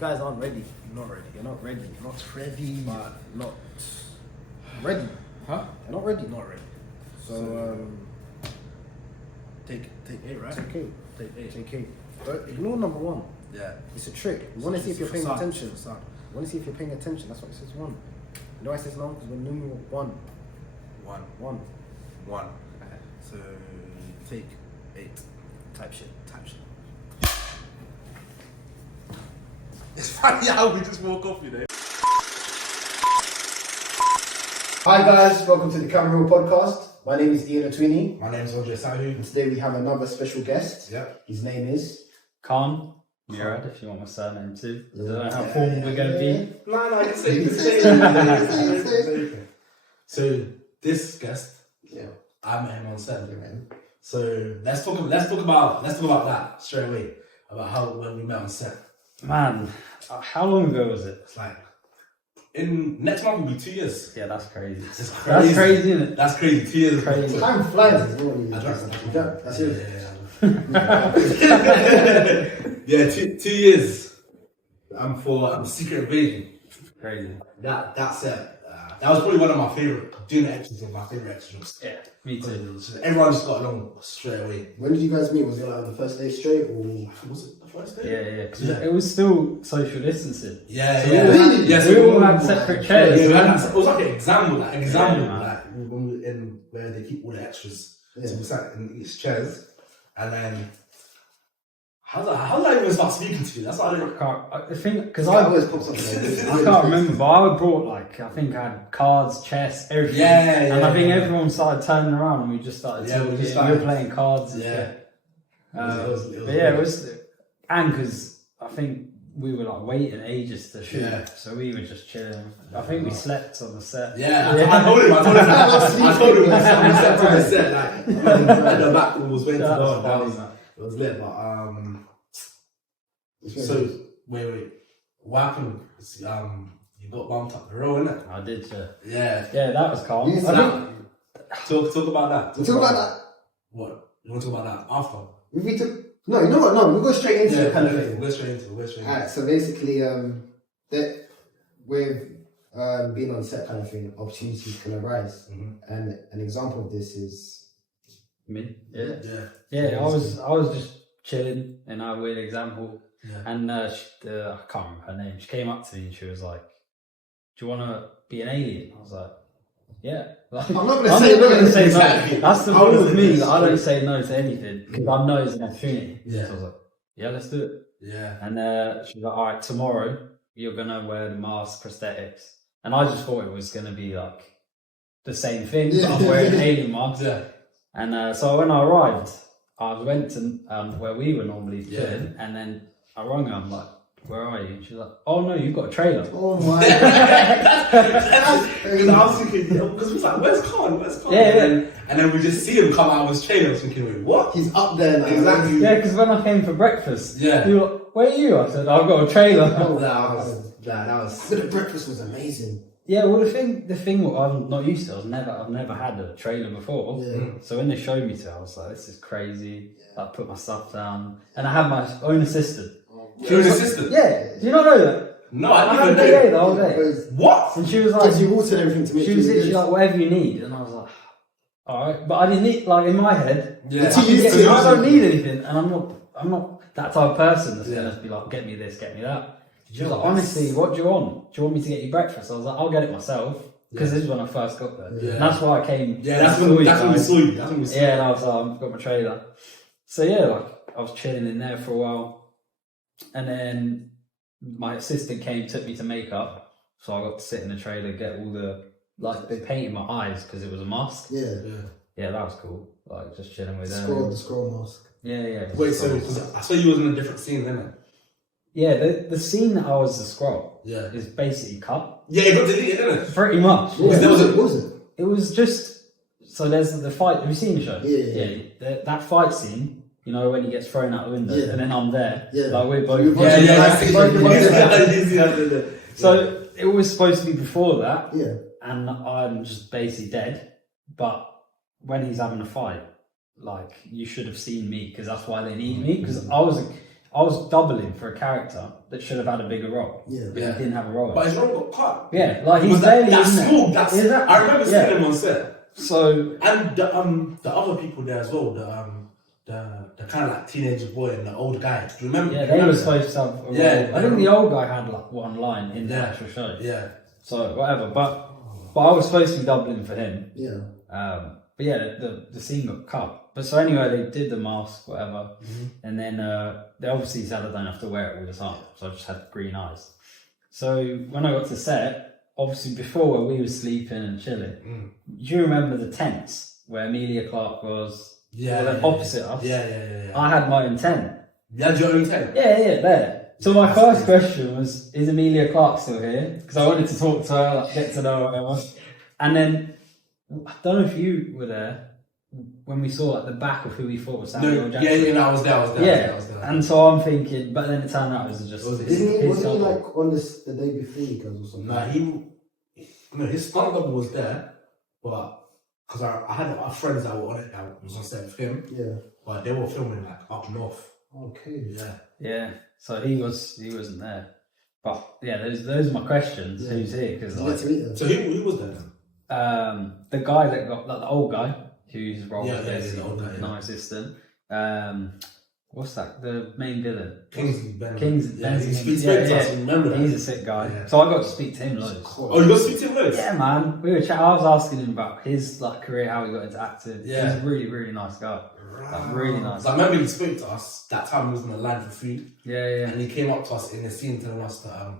guys aren't ready. You're not ready. You're not ready. You're not ready. But not ready. Huh? You're not ready. Not ready. So take 8, right? take 8. Take 8. Take 8. But ignore number 1. Yeah. It's a trick. We want to see if you're paying Facade. attention. Facade. We want to see if you're paying attention. That's what it says 1. You know why it says no? Because we're numeral 1. 1. 1. 1. So take 8. Type shit. It's funny how we just woke up, you know. Hi guys, welcome to the Camera Roll Podcast. My name is Ian Atwini. My name's Andre Sahu. And today we have another special guest. Yeah. His name is Khan. Murad, if you want my surname too. I don't know how formal we're going to be. No, I can say. So this guest, I met him on set. So let's talk about that straight away. About how when we met on set. Man, how long ago was it? It's like in next month will be 2 years. Yeah, that's crazy. That's crazy. That's crazy, isn't it? That's crazy. 2 years. Crazy. Time flies as well. That's it. Yeah, 2 years. I'm for Secret Invasion. Crazy. That's it. That was probably one of my favorite. Doing the extras of my favorite extras. Yeah, me too. Everyone just got along straight away. When did you guys meet? Was it like the first day straight or? Was it the first day? Yeah. Because it was still social distancing. Yeah, So yeah. Really? Yeah, We all had separate chairs. It was like an example, Yeah, like when we were in where they keep all the extras. Yeah. So we sat in each chairs, and then how did I even start speaking to you? That's what I don't. The thing, because That always pops up. I can't remember, but I brought I think I had cards, chess, everything. Yeah, and I think everyone started turning around and we just started talking. we just You were playing cards. And shit. It was and because I think we were waiting ages to shoot, so we were just chilling. I think we slept on the set. Yeah, I told him. We slept on the set. Like the back was waiting to go. It was lit, but so wait, what happened? You got bumped up the road, innit? I did, Yeah. Yeah, that was calm. Yes, Talk about that. Talk about that. What? You want to talk about that after? We took. No, you know what? No, we'll go straight into it. Kind of thing. We'll go straight into it. Alright, so basically, that with being on set kind of thing, opportunities can arise, and an example of this is Me? Yeah. I was just chilling in our weird example, and I can't remember her name. She came up to me and she was like, "Do you want to be an alien?" I was like, "Yeah." I'm not going to say no. That's the problem with me. I don't say no to anything because I know it's an opportunity. Yeah. So I was like, "Yeah, let's do it." Yeah. And she was like, "All right, tomorrow you're gonna wear the mask, prosthetics," and I just thought it was gonna be like the same thing, but I'm wearing an alien mask. Yeah. And so when I arrived, I went to where we were normally chilling, and then I rang her. I'm like, "Where are you?" And she's like, "Oh no, you've got a trailer." Oh my! Because I was thinking, because we was like, "Where's Khan? Yeah. And then we just see him come out of his trailer. I was thinking, "Wait, what?" He's up there now. Exactly. Yeah, because when I came for breakfast, Yeah. you were like, "Where are you?" I said, "I've got a trailer." That was. But the breakfast was amazing. Yeah, well, the thing what I'm not used to. I've never had a trailer before. Yeah. So when they showed me to, I was like, "This is crazy." I put my stuff down, and I had my own assistant. She was assistant. Yeah, do you not know that? No, I I had a didn't even PA know. the whole day. What? And she was like, Because you altered everything to make she sure was you literally did. like, "Whatever you need," and I was like, "All right," but I didn't need in my head. Yeah. I don't need anything, and I'm not that type of person that's gonna be like, "Get me this, get me that." She was like, "Honestly, what do you want? Do you want me to get you breakfast?" I was like, "I'll get it myself," because this is when I first got there. Yeah. And that's why I came. Yeah, that's when we saw you. Yeah, and I was like, "I've got my trailer." So yeah, I was chilling in there for a while, and then my assistant came, took me to makeup, so I got to sit in the trailer, get all they painted my eyes because it was a mask. Yeah, that was cool. Just chilling with them. The scroll mask. Yeah. Wait, so I saw you was in a different scene, didn't Yeah, the scene that I was the scroll it? is basically cut. Yeah, you got deleted, didn't it? Pretty much. What was it? It was just so there's the fight. Have you seen the show? Yeah. That fight scene. You know when he gets thrown out the window, and then I'm there. Yeah. Like we're both. So it was supposed to be before that. Yeah. And I'm just basically dead. But when he's having a fight, you should have seen me because that's why they need me. Because I was doubling for a character that should have had a bigger role. Yeah. But he didn't have a role. But his role got cut. Yeah, like he's Was barely that in there. small. That's Exactly. I remember seeing him on set. So And the other people there as well. The kind of like teenage boy and the old guy. Do you remember? yeah, you they remember were that? supposed to have a role. Yeah, I think the old guy had like one line in the Yeah. actual show. Yeah. So whatever, but I was supposed to be doubling for him. Yeah. But yeah, the scene got cut. But so anyway, they did the mask, whatever, and then they obviously said I don't have to wear it all the time, so I just had green eyes. So when I got to set, obviously before where we were sleeping and chilling, do you remember the tents where Emilia Clarke was? Yeah. Well, then opposite us. Yeah. I had my own tent. You had your own tent? Yeah, there. So my first question was, is Emilia Clarke still here? Because I wanted to talk to her, like, get to know her, whatever. And then, I don't know if you were there, when we saw like the back of who we thought was Samuel Jackson. Yeah, I was there. Yeah, and so I'm thinking, but then it turned out it was just Wasn't he double. like on this the day before you guys or something? Nah, his stunt double was there, but because I had our friends that were on it that was on set with him, Yeah. but they were filming like up north. Okay. Yeah. Yeah, so he wasn't there. But yeah, those are my questions. Yeah. Who's here? Because Did you get to meet them? So who was there then? the guy that got like the old guy whose role was Yeah, basically the old guy, yeah. non-existent. What's that? The main villain. Kingsley Ben. Ben. He speaks to us, remember that? He's a sick guy. Yeah. So I got to speak to him loads. Oh, you got to speak to him loads? Yeah, man. We were chatting. I was asking him about his like career, how he got into acting. Yeah. He's a really, really nice guy. Like, really nice. So I remember he spoke to us that time he was on the line for food. Yeah. And he came up to us in the scene telling us to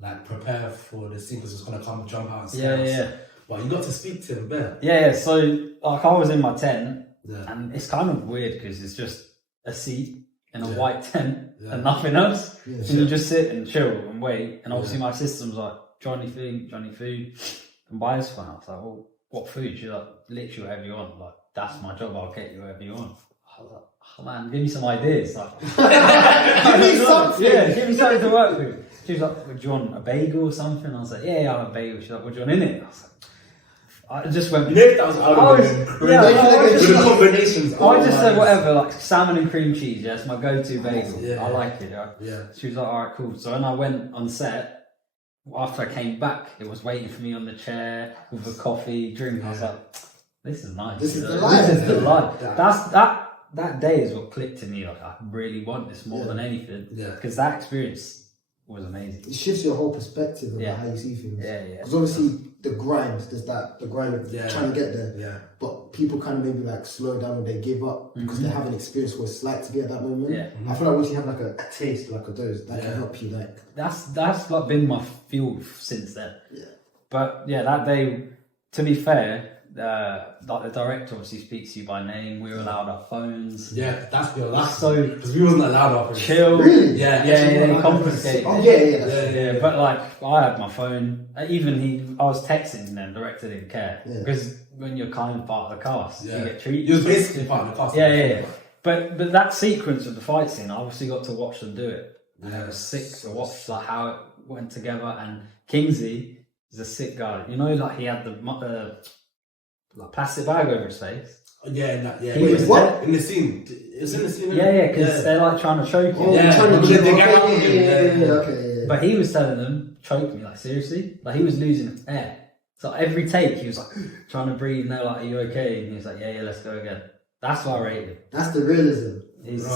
like prepare for the scene because it's going to come jump out and scare us. Yeah. But you got to speak to him there. Yeah. So like I was in my tent, Yeah. and it's kind of weird because it's just a seat in a white tent Yeah. and nothing else. Yeah. So you just sit and chill and wait. And obviously my system's like, Johnny food, and buy us one. I was like, well, what food? She's like, literally whatever you want. Like, that's my job. I'll get you whatever you want. I was like, oh man, give me some ideas. Like, Give me something. Yeah, give me something to work with. She was like, would you want a bagel or something? I was like, yeah, I have a bagel. She's like, what do you want in it? I was like, I just went. You know if that was out of the combinations. I just said whatever, like salmon and cream cheese. Yeah, it's my go-to bagel. Yeah. I like it. Yeah. She was like, all right, cool. So when I went on set, after I came back, it was waiting for me on the chair with a coffee, drink. I was like, this is nice. This is you the know? life. This is the life. Yeah. That day is what clicked to me. Like I really want this more than anything. Yeah. Because that experience was amazing. It shifts your whole perspective of Yeah. how you see things. Yeah. Because obviously the grind, there's the grind of trying to get there. Yeah. But people kind of maybe like slow down or they give up because they haven't experienced what it's like to be at that moment. Yeah. I feel like once you have like a taste like of those, that can help you like. That's like been my fuel since then. Yeah. But yeah, that day, to be fair, like the director obviously speaks to you by name. We were allowed our phones. Yeah, that's So because we wasn't allowed our chill. Really? Yeah, confiscated. Oh yeah. Yeah, but like I had my phone. Even I was texting them. Director didn't care because when you're kind of part of the cast, you get treated. You was basically part of the cast. Yeah. But that sequence of the fight scene, I obviously got to watch them do it. And it was sick to watch like how it went together. And Kingsley is a sick guy. You know, like he had the like plastic bag over his face. Yeah. He was what? In the scene. It's in the scene. Yeah, because they're like trying to choke him. Yeah, trying to they get get out of him. Okay. But he was telling them, choke me, like seriously. Like he was losing air. So every take he was like trying to breathe and they're like, are you okay? And he was like, yeah, let's go again. That's why I rate him. That's the realism. He's a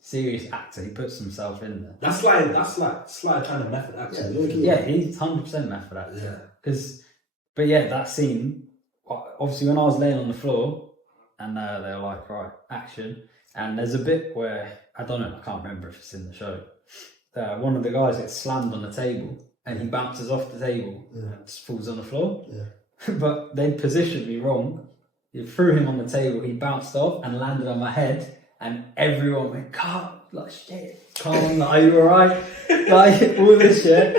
serious actor. He puts himself in there. That's like kind of method acting. Yeah, he's 100% method actor. But yeah, that scene, obviously when I was laying on the floor and they were like, right, action. And there's a bit where, I don't know, I can't remember if it's in the show. One of the guys gets slammed on the table and he bounces off the table and just falls on the floor. Yeah. But they positioned me wrong. You threw him on the table, he bounced off and landed on my head, and everyone went, God, like shit, calm, like, are you alright? Like all this shit.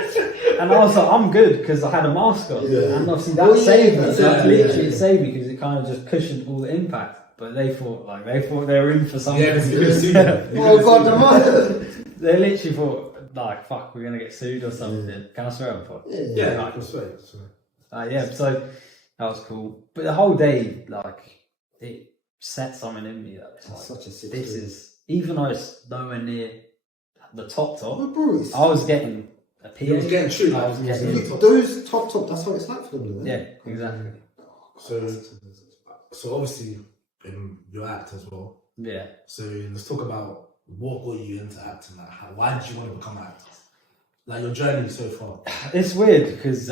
And I was like, I'm good because I had a mask on. Yeah. And obviously that saved me. Literally It saved me because it kind of just cushioned all the impact. But they thought they were in for something. Yeah, because Oh god, the man. They literally thought, like, fuck, we're gonna get sued or something. Can I swear on pod? Yeah, I can swear. So that was cool. But the whole day, like, it set something in me that was like, Such a sick this story. is even though it's nowhere near the top, But bro, it's, I was getting a PA. He was getting treated I like was he was getting, in the top. those top, that's what it's like for them, though. yeah, exactly. So obviously, you're act as well. Yeah. So let's talk about what got you into acting. Like, why did you want to become an actor? Like your journey so far. It's weird because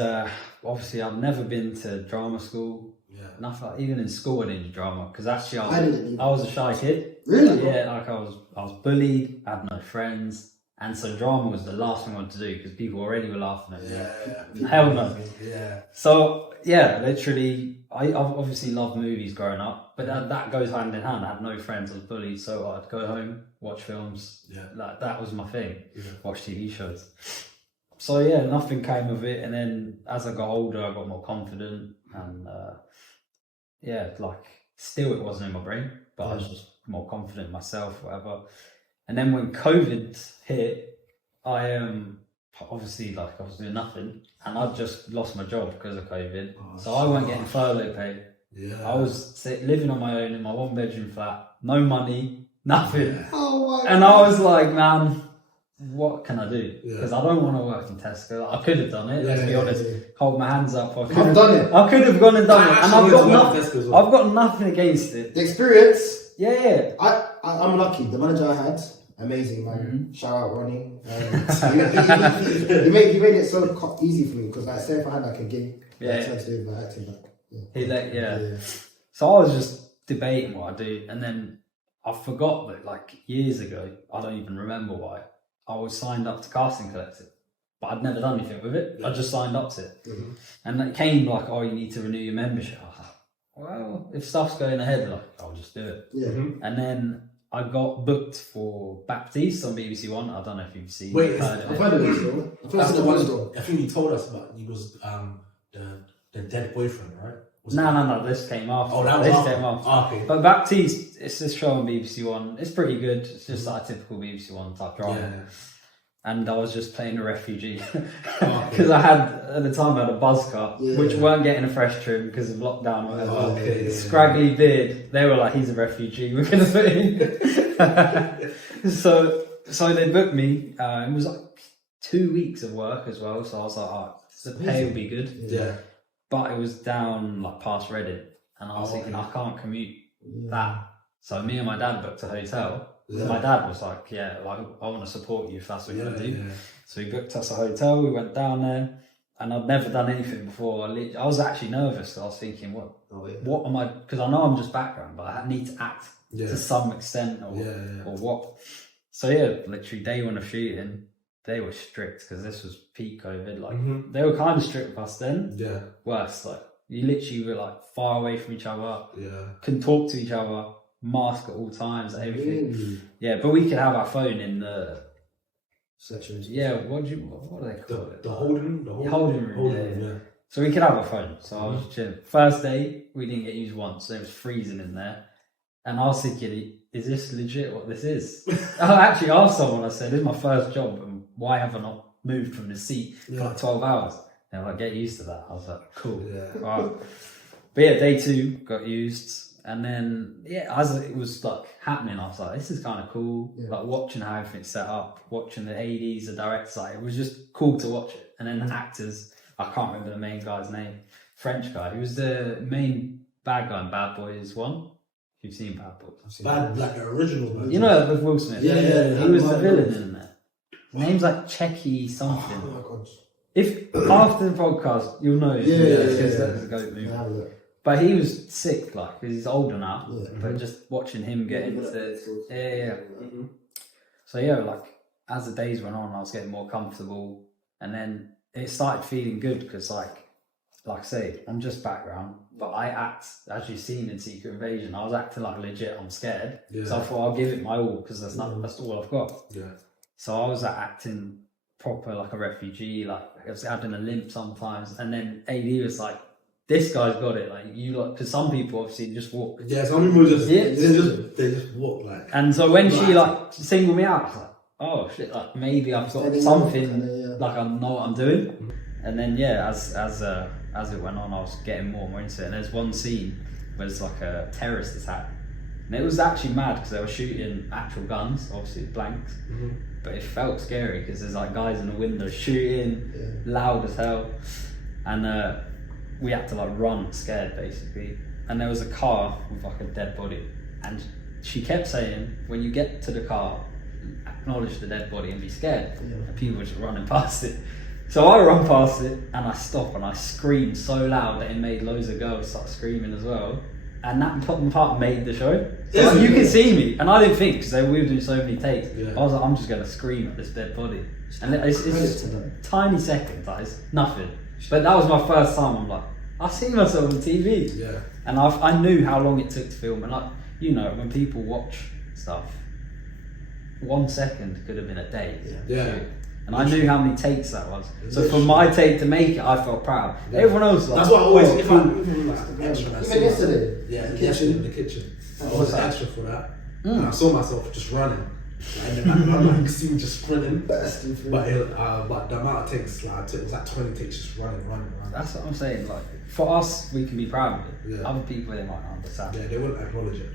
obviously I've never been to drama school. Yeah. Nothing. Even in school, I didn't do drama because actually I didn't either. I was a shy kid. Really? Yeah, like I was bullied. I had no friends, and so drama was the last thing I wanted to do because people already were laughing at me. Hell no. Yeah. So yeah, literally, I've obviously loved movies growing up, but that goes hand in hand. I had no friends. I was bullied, so I'd go home, watch films. Yeah. Like that was my thing. Yeah. Watch TV shows. So yeah, nothing came of it, and then as I got older, I got more confident, and yeah, like still it wasn't in my brain, but I was just more confident in myself, whatever. And then when COVID hit, I obviously like I was doing nothing, and I just lost my job because of COVID, so I wasn't getting furlough pay. Yeah. I was living on my own in my 1-bedroom flat, no money, nothing, Yeah. Oh my and I was like, man, what can I do? Yeah. Because I don't want to work in Tesco. I could have done it. Let's be honest. Hold my hands up. I could I've have done it. I could have gone and done it, and I've got nothing. nothing. I've got nothing against it. The experience, Yeah. I'm lucky. The manager I had, amazing man. Mm-hmm. Shout out Ronnie. He made it so easy for me because like say if I had like a gig, Yeah. I tried to do my acting. Like, Yeah. So I was just debating what I do, and then I forgot that like years ago, I don't even remember why, I was signed up to Casting Collective, but I'd never done anything with it. I just signed up to it, and it came like, oh, you need to renew your membership. I was like, well, if stuff's going ahead, like I'll just do it. Yeah. And then I got booked for Baptiste on BBC One. I don't know if you've seen. Wait, heard of I've it. heard of this though. I've That's heard the of one. this though. I think you told us about. He was the dead boyfriend, right? Was it? No. This came after. Oh, that was this after. came after. Oh, okay. But Baptiste, it's this show on BBC One. It's pretty good. It's just like a typical BBC One type drama. Yeah. And I was just playing a refugee Oh, because I had at the time I had a buzz cut, Yeah. which weren't getting a fresh trim because of lockdown or whatever. Oh, okay. Scraggly beard. They were like, "He's a refugee. We're gonna put him." so they booked me. It was like 2 weeks of work as well. So I was like, "Oh, the pay will be good." Yeah. But it was down like past Reading, and I was thinking I can't commute that. So me and my dad booked a hotel. Yeah. My dad was like, "Yeah, like, I want to support you if that's what you want to do." Yeah. So he booked us a hotel. We went down there, and I'd never done anything before. I was actually nervous. I was thinking, what am I? Because I know I'm just background, but I need to act to some extent, or what. So yeah, literally day one of shooting, they were strict because this was peak COVID. Like they were kind of strict with us then. Yeah. Worse, like you literally were like far away from each other. Yeah. Couldn't talk to each other. Mask at all times, everything. Really? Yeah, but we could have our phone in the Section. yeah. What do they call it? The holding room. Yeah. So we could have our phone. So I was chilling. First day, we didn't get used once. It was freezing in there, and I was thinking, is this legit? What this is? I actually asked someone. I said, "This is my first job, and why have I not moved from the seat for like 12 hours?" They were like, "Get used to that." I was like, "Cool." Yeah. Right. But yeah, day 2 got used. And then, as it was like happening, I was like, this is kind of cool. Yeah. Like watching how everything's set up, watching the ADs, the directors, like, it was just cool to watch it. And then the actors, I can't remember the main guy's name, French guy, who was the main bad guy in Bad Boys 1. You've seen Bad Boys. Bad, like the original. Bad You know, with Will Smith. Yeah. He was the villain in there. His name's like Checky something. Oh my god. If after the podcast, you'll know. Because that's a goat movie. Have a look. But he was sick, like, because he's older now. Yeah. But just watching him get into So yeah, like as the days went on, I was getting more comfortable, and then it started feeling good because, like I say, I'm just background, but I act, as you've seen in Secret Invasion, I was acting like legit. I'm scared, so I thought I'll give it my all because that's all I've got. Yeah. So I was acting proper like a refugee, like I was having a limp sometimes, and then AD was like, "This guy's got it." Like because some people obviously just walk. Yeah, some people they just walk like. And so when she like singled me out, I was like, "Oh shit!" Like maybe I've got something. Like I know what I'm doing. And then as it went on, I was getting more and more into it. And there's one scene where there's like a terrorist attack, And it was actually mad because they were shooting actual guns, obviously blanks, but it felt scary because there's like guys in the window shooting, loud as hell, and we had to like run scared basically. And there was a car with like a dead body, and she kept saying, when you get to the car, acknowledge the dead body and be scared. And people were just running past it. So I run past it and I stop and I screamed so loud that it made loads of girls start screaming as well. And that part made the show. So like, you can see me, and I didn't think because we were doing so many takes. I was like, I'm just going to scream at this dead body, and it's just tiny seconds. Like, it's nothing. But that was my first time. I'm like, I've seen myself on TV. Yeah. And I knew how long it took to film, and like, you know, when people watch stuff, 1 second could have been a day. Yeah. And I knew how many takes that was. So for my take to make it, I felt proud. Everyone else, like, that's what I always. oh, If cool. I'm like extra, Even yesterday. Yeah, in the kitchen. I was extra for that. And I saw myself just running. Like, in the background, like, you can see me just sprinting. But the amount of takes, like, it was like 20 takes just running. That's what I'm saying. Like, for us, we can be proud of it. Yeah. Other people, they might not understand. Yeah, they wouldn't acknowledge it.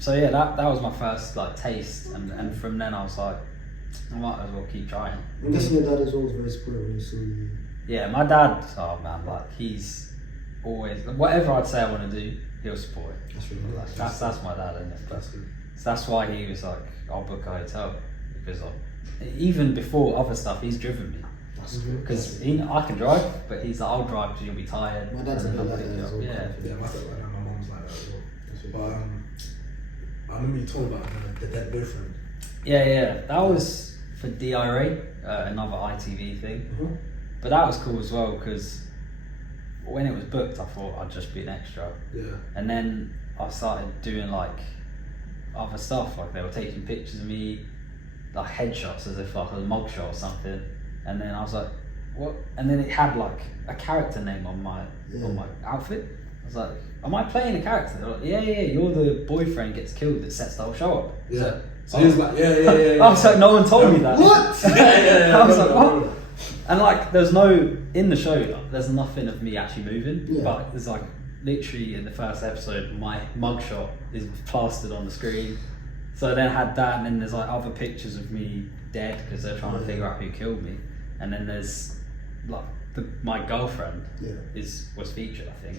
So yeah, that was my first like taste, and from then I was like, I might as well keep trying. I'm guessing your dad is always very supportive when you saw you. Yeah, my dad, oh man, like he's always, whatever I'd say I want to do, he'll support it. That's really nice. That's my dad, isn't it? That's good. So that's why he was like, I'll book a hotel, because even before other stuff, he's driven me. That's good. Because I can drive, but he's like, I'll drive because you'll be tired. My dad's a bit like that as well. Yeah. My dad's like that, my mom's like that as well. But I remember you told about the dead boyfriend. Yeah, that was for DRA, another ITV thing. But that was cool as well because when it was booked, I thought I'd just be an extra. Yeah. And then I started doing like other stuff, like they were taking pictures of me, like headshots as if like a mugshot or something. And then I was like, what? And then it had like a character name on my outfit. I was like, am I playing a character? They're like, yeah, you're the boyfriend gets killed that sets the whole show up. Yeah. So he was like, yeah. I was like, no one told me that. What? I was like, what? And like, there's no, in the show, like, there's nothing of me actually moving. Yeah. But there's like, literally in the first episode, my mugshot is plastered on the screen. So then I had that, and then there's like other pictures of me dead because they're trying to figure out who killed me. And then there's like my girlfriend was featured, I think.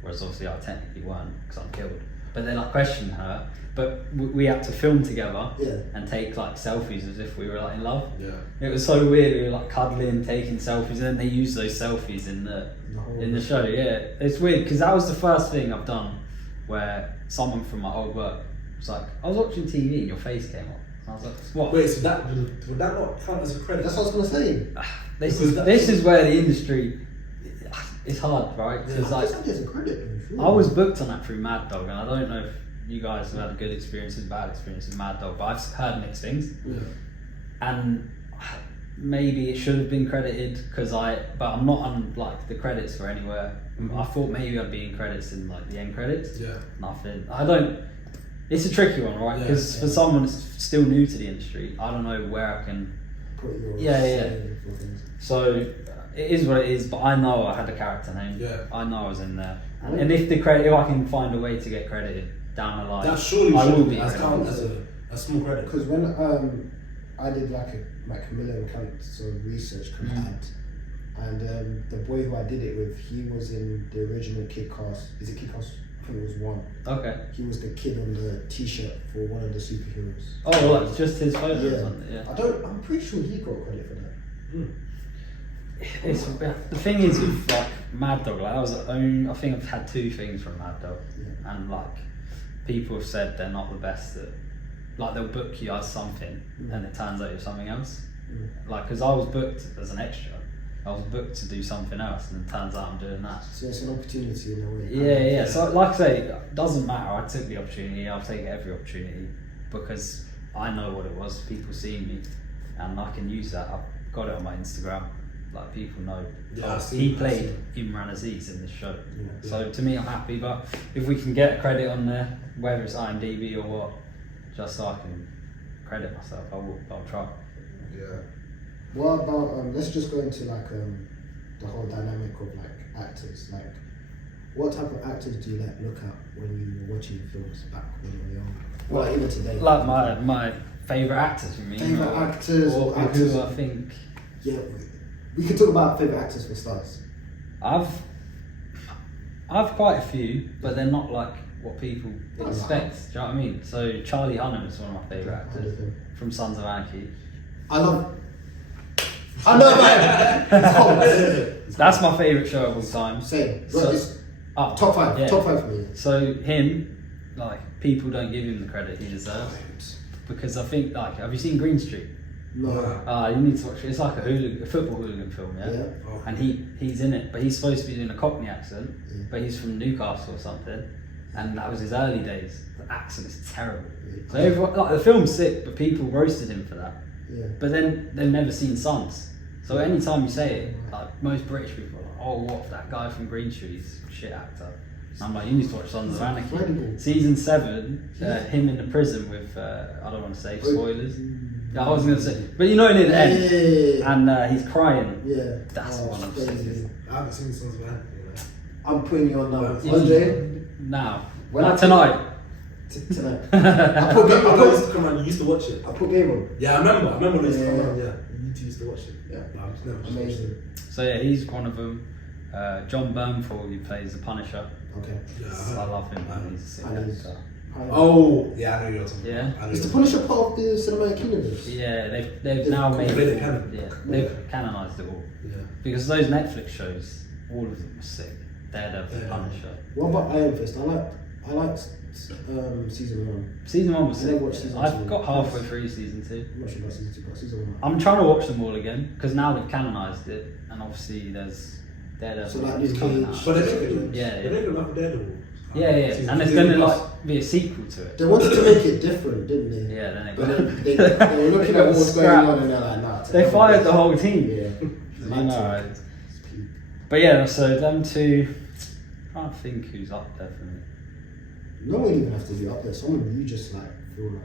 Whereas obviously I technically weren't because I'm killed. But they like questioned her. But we had to film together and take like selfies as if we were like in love. Yeah. It was so weird. We were like cuddling, taking selfies, and then they used those selfies in the show. Yeah, it's weird because that was the first thing I've done where someone from my old work was like, I was watching TV and your face came up. And I was like, what? Wait, so would that not count as a credit? That's what I was gonna say. This is where the industry. It's hard, right? Because I think there's a credit. I was booked on that through Mad Dog, and I don't know if you guys have had a good experience and bad experience with Mad Dog, but I've heard mixed things. Yeah. And maybe it should have been credited but I'm not on like the credits for anywhere. I thought maybe I'd be in credits in like the end credits. Yeah. Nothing. It's a tricky one, right? Because for someone that's still new to the industry, I don't know where I can put your So it is what it is, but I know I had a character name. Yeah. I know I was in there. And if I can find a way to get credited down the line, that surely I will be as a small credit. Because when I did like a million counts of research ad, and the boy who I did it with, he was in the original Kid Cast. Is it Kid Cast? I think it was 1. Okay. He was the kid on the T-shirt for one of the superheroes. Oh, well, it's just his photos on it. Yeah. I'm pretty sure he got credit for that. The thing is with like Mad Dog, like that was I think I've had 2 things from Mad Dog, and like people have said they're not the best at, like they'll book you as something and it turns out you're something else. Like because I was booked as an extra, I was booked to do something else, and it turns out I'm doing that. So it's an opportunity in a way. Yeah. So like I say, it doesn't matter. I took the opportunity. I'll take every opportunity because I know what it was. People see me, and I can use that. I've got it on my Instagram. Like people know. Yeah, he played Imran Aziz in this show. Yeah. So to me, I'm happy. But if we can get a credit on there, whether it's IMDb or what, just so I can credit myself, I'll try. Yeah. What about let's just go into like the whole dynamic of like actors. Like What type of actors do you like look at when you were watching films back when you were young? Well, like even today. Like my favourite actors, you mean? Favourite actors or actors? Who I think. Yeah, we can talk about favourite actors for stars. I've quite a few, but they're not like what people expect. Do you know what I mean? So Charlie Hunnam is one of my favourite actors from Sons of Anarchy. I know, man. That's my favourite show of all time. Same. So, top 5. Yeah. Top 5 for me. So him, like people don't give him the credit he deserves because I think like, have you seen Green Street? No. You need to watch it. It's like a football hooligan film, yeah. Yeah. And he's in it, but he's supposed to be doing a Cockney accent, but he's from Newcastle or something, and that was his early days. The accent is terrible. So everyone, like the film's sick, but people roasted him for that. Yeah. But then they've never seen Sons. So anytime you say it, like most British people are like, oh, what, that guy from Green Street, he's a shit actor. And I'm like, you need to watch Sons of Anarchy. Incredible. Season 7, him in the prison with, I don't want to say spoilers. Yeah, I was going to say, but you know near the end, and he's crying. Yeah. That's one of the. I haven't seen Sons of Anarchy. I'm putting you on now. Yeah. Andre? Now. When Tonight. Tonight. I used to come around, you used to watch it. I put Game on. Yeah, I remember when it used to come around, yeah. You two used to watch it. Yeah. No, I've never just Amazing. So yeah, he's one of them. John Bernthal, who plays the Punisher. Okay. Yeah, I love him, man. He's a sick actor. Oh, yeah, I know you're talking Yeah. about. Is the Punisher part of the cinematic universe? Yeah, they've now made made it canon. Yeah, they've canonised it all. Yeah. Because those Netflix shows, all of them were sick. Daredevil, Yeah. Punisher. What about Iron Fist? I liked season 1. Season 1 was I never sick. watched season I've 2. got halfway through season 2. I'm not sure about season 2, but season 1. I'm trying to watch them all again because now they've canonised it, and obviously there's Daredevil. So like Luke coming Cage. out. But they're making Yeah. Daredevil. Yeah, and there's going to be a sequel to it. They wanted to make it different, didn't they? Yeah, then But then they were looking at what was going on and they're like, nah. They fired the whole team. Yeah. I know. Right? But yeah, so them two. I can't think who's up there for me. No one even has to be up there. Someone you just like feel like.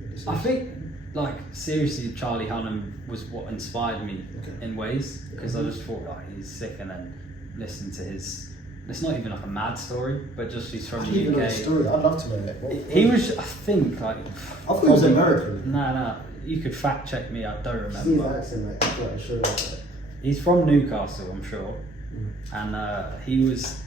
Yeah, this I is- think, like, seriously, Charlie Hunnam was what inspired me in ways because I just thought, like, he's sick, and then listened to his. It's not even like a mad story, but just he's from I the don't even know the UK. story. I'd love to know it. He was, I think, like. I thought he was American. No, you could fact check me. I don't See his remember. accent, like, I thought I showed that. He's from Newcastle, I'm sure, and he was.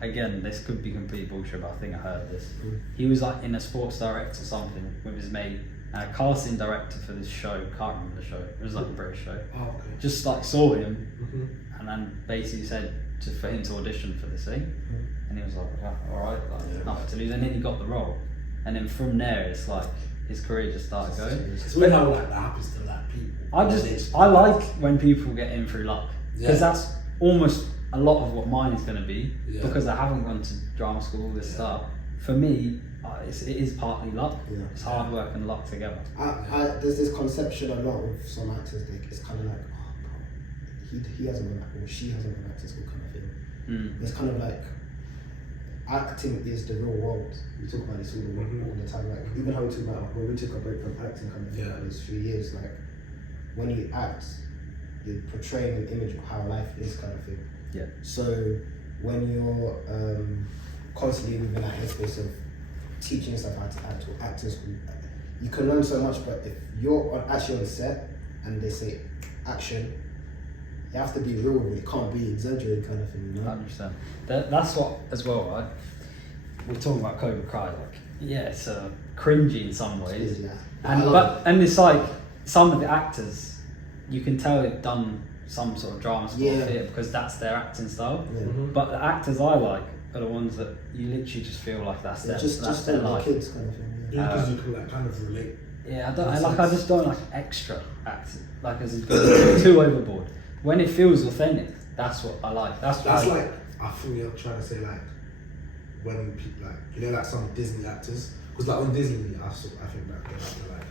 Again, this could be complete bullshit, but I think I heard this. He was like in a Sports Direct or something with his mate, and a casting director for this show, can't remember the show, it was like a British show, Oh, okay. just like saw him and then basically said for him to audition for this thing, and he was like, yeah, alright, like, nothing to lose, and then he got the role, and then from there it's like his career just started going. It's weird how like, that happens to like people. I like when people get in through luck, because Yeah. that's almost a lot of what mine is going to be, Yeah. because I haven't gone to drama school, all this stuff. For me, it is partly luck. Yeah. It's hard work and luck together. There's this conception a lot with some actors, like, it's kind of like, oh, bro, he hasn't gone back, or she hasn't gone back to school kind of thing. It's kind of like, acting is the real world. We talk about this all the time. Like, even how we talk about when we took a break from acting kind of thing for those 3 years, like, when you act, you're portraying an image of how life is kind of thing. Yeah. So when you're constantly within that headspace of teaching yourself how to act or acting school, you can learn so much, but if you're actually on set and they say action, you have to be real with it. It can't be exaggerated kind of thing, you know? 100%. That's what, as well, right? We're talking about Cobra Kai, like, yeah, it's cringy in some ways. Yeah. And it's like, some of the actors, you can tell they've done some sort of drama school or theatre because that's their acting style. Yeah. But the actors I like are the ones that you literally just feel like that's their, just that's their like life. kids kind of thing. Yeah, because you can like kind of relate. Yeah, I just don't like extra acting, like as too overboard. When it feels authentic, that's what I like. That's like, I think you're trying to say like, when people like, you know, like some Disney actors, because like on Disney, I think that they're like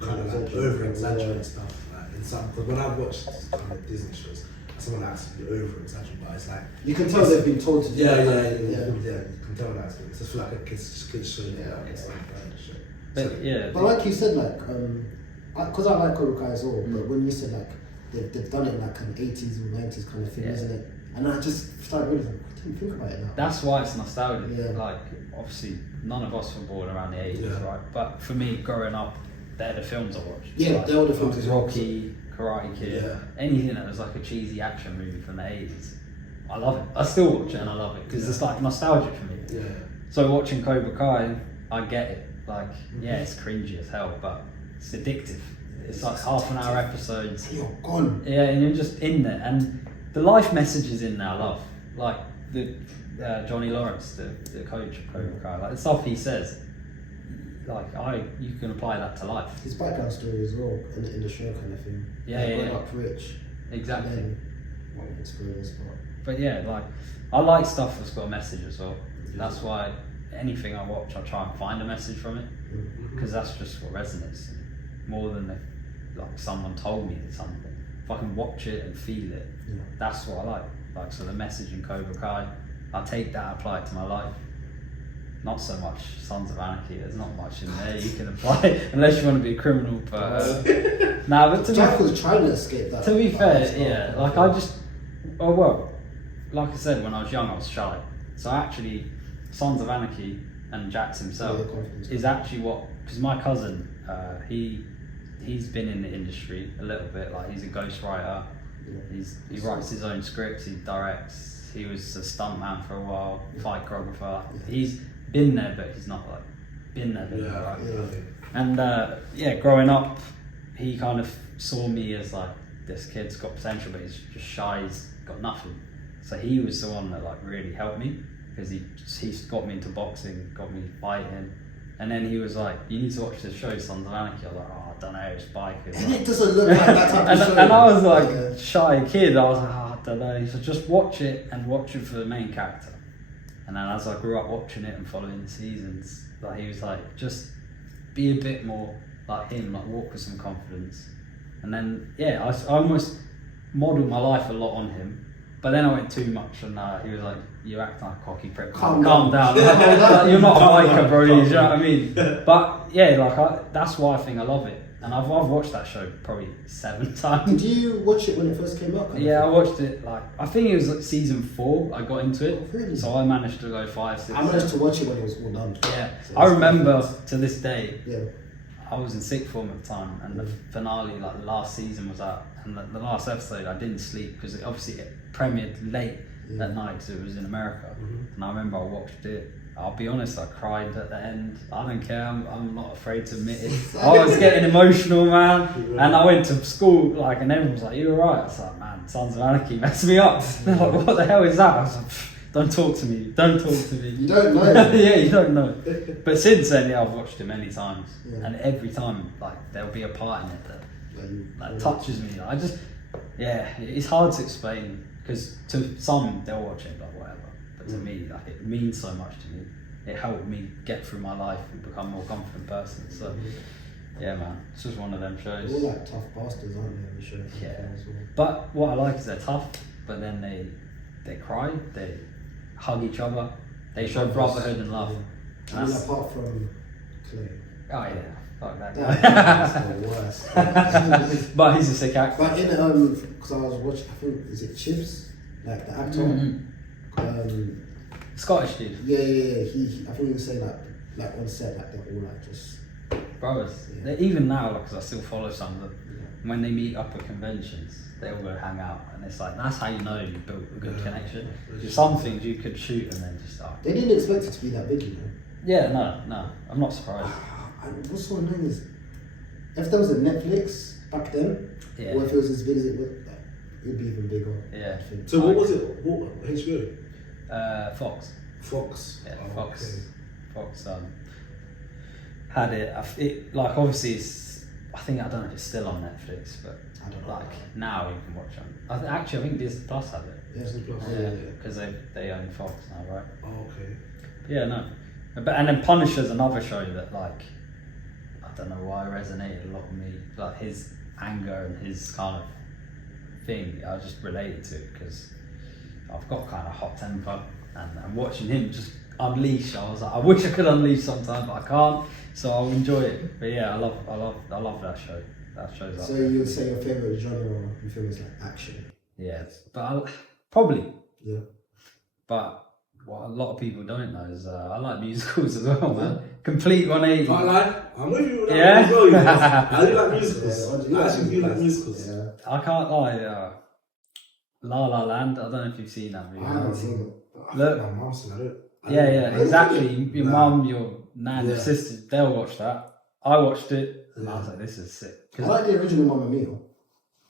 kind of like over exaggerating stuff. Like in some, but when I've watched kind of Disney shows, someone acts to be over exaggerating, but it's like you can tell they've been told to do yeah, that. you can tell that's good. It's just like a kids show. It's like that shit. But But like you said, like, because I like Cobra Kai as well, but when you said like they've done it like an 80s or 90s kind of thing, Yeah. isn't it? And I just started realizing, I didn't think about it now. That's why it's nostalgic. Yeah. Like, obviously, none of us were born around the 80s, Yeah. right? But for me, growing up, they're the films I watched. Yeah, Like, they're all the films as well. Rocky, Karate Kid, Yeah. anything that was like a cheesy action movie from the 80s. I love it. I still watch it and I love it because it's like nostalgic for me. Yeah. So watching Cobra Kai, I get it. Like, yeah, it's cringy as hell, but it's addictive. It's like half an hour episodes. And you're gone. Yeah, and you're just in there. And the life messages in there I love. Like the Johnny Lawrence, the coach of Cobra Kai, like the stuff he says, like you can apply that to life. His background story as well, in the show kind of thing. Yeah, Like, yeah, growing yeah. up rich. Exactly. And then, what an experience, But yeah, like I like stuff that's got a message as well. That's why anything I watch, I try and find a message from it, because that's just what resonates more than if like someone told me something. If I can watch it and feel it, Yeah. that's what I like. Like, so the message in Cobra Kai, I take that, apply it to my life. Not so much Sons of Anarchy. There's not much in there you can apply unless you want to be a criminal. But nah, but Jack was trying to escape that. to be that fair, stuff. yeah, like I just, oh well, like I said, when I was young, I was shy. So actually, Sons of Anarchy and Jax himself Yeah, confidence. is actually what, because my cousin, he's been in the industry a little bit. Like, he's a ghostwriter. Yeah. He writes his own scripts. He directs. He was a stuntman for a while, fight choreographer. He's been there, but he's not like been there. Yeah. Right? Yeah. And yeah, growing up, he kind of saw me as like, this kid's got potential, but he's just shy. He's got nothing. So he was the one that like really helped me, because he's got me into boxing, got me fighting, and then he was like, "You need to watch this show, Sons of Anarchy." I was like, "Oh, I don't know, it's bikers." And it doesn't look like that type and, of show. and I was like, Yeah. shy kid. I was like, "Oh, I don't know." So just watch it and watch it for the main character. And then as I grew up watching it and following the seasons, like he was like, just be a bit more like him, like walk with some confidence. And then yeah, I almost modelled my life a lot on him. But then I went too much, and he was like, "You act like a cocky prick. Calm down. down." Like, you're not a biker, bro. You know what I mean?" But yeah, like that's why I think I love it. And I've watched that show probably 7 times. Did you watch it when it first came out? kind of Yeah, I thing? watched it like, I think it was like season 4. I got into it, Oh, really? so I managed to go 5, 6. I managed to watch it when it was all done. Yeah, So I it's remember perfect. to this day. Yeah. I was in sixth form at the time, and the finale, like the last season, was out, and the last episode, I didn't sleep because obviously it premiered late at night because it was in America. And I remember I watched it. I'll be honest, I cried at the end. I don't care. I'm not afraid to admit it. I was getting emotional, man. And I went to school, like, and everyone was like, "You alright?" I was like, "Man, Sons of Anarchy messed me up." They're like, "What the hell is that?" I was like, "Don't talk to me. Don't talk to me." You don't know. Yeah, you don't know. But since then, yeah, I've watched it many times, Yeah. and every time, like, there'll be a part in it that like touches me. I just, yeah, it's hard to explain because to some they'll watch it like whatever, but to me, like, it means so much to me. It helped me get through my life and become a more confident person. So, yeah, man, it's just one of them shows. They're all like tough bastards, aren't they? On the show. Yeah. As well. But what I like is they're tough, but then they cry, they hug each other, they show brotherhood and love. Yeah. I mean, apart from Clay. Oh yeah, fuck that That's guy. the worst. But he's a sick actor. But in because I was watching, I think is it Chips, like the actor. Mhm. Scottish dude, Yeah. He I think he was saying like on set, like they're all like just brothers. Yeah. They're- Even now, like, 'cause I still follow some of them. When they meet up at conventions, they all go hang out, and it's like that's how you know you built a good connection. Some things you could shoot and then just They didn't expect it to be that big, you know. Yeah, no, I'm not surprised. And what's so annoying is, if there was a Netflix back then, Yeah. or if it was as big as it was, it would be even bigger. Yeah. I think. So what was it? What HBO? Fox. Fox. Yeah, Oh, Fox. okay. Fox had it. It like obviously I think I don't know if it's still on Netflix, but I don't know. like now you can watch it. Actually, I think Disney Plus have it. Yeah, Disney Plus. Yeah, Yeah. because they own Fox now, right? Oh, okay. Yeah, no. But and then Punisher's another show that like I don't know why resonated a lot with me. Like his anger and his kind of thing, I just related to it because I've got kind of hot temper, and watching him just unleash, I was like, I wish I could unleash sometimes, but I can't. So I'll enjoy it. But yeah, I love that show. that shows up. So you would say your favourite genre in film is like action? Yes, but probably. Yeah. But what a lot of people don't know is I like musicals as well, man. Complete 180. Can't lie, I'm with you. Yeah? As well, you know. I do like musicals. Yeah, I actually do like musicals. Yeah. I can't lie. La La Land. I don't know if you've seen that movie. I haven't seen it. Look. My mum seen it. Yeah, exactly. Your mum, your nan, your Yeah. sisters, they'll watch that. I watched it, and I was like, this is sick. I like the original Mamma Mia.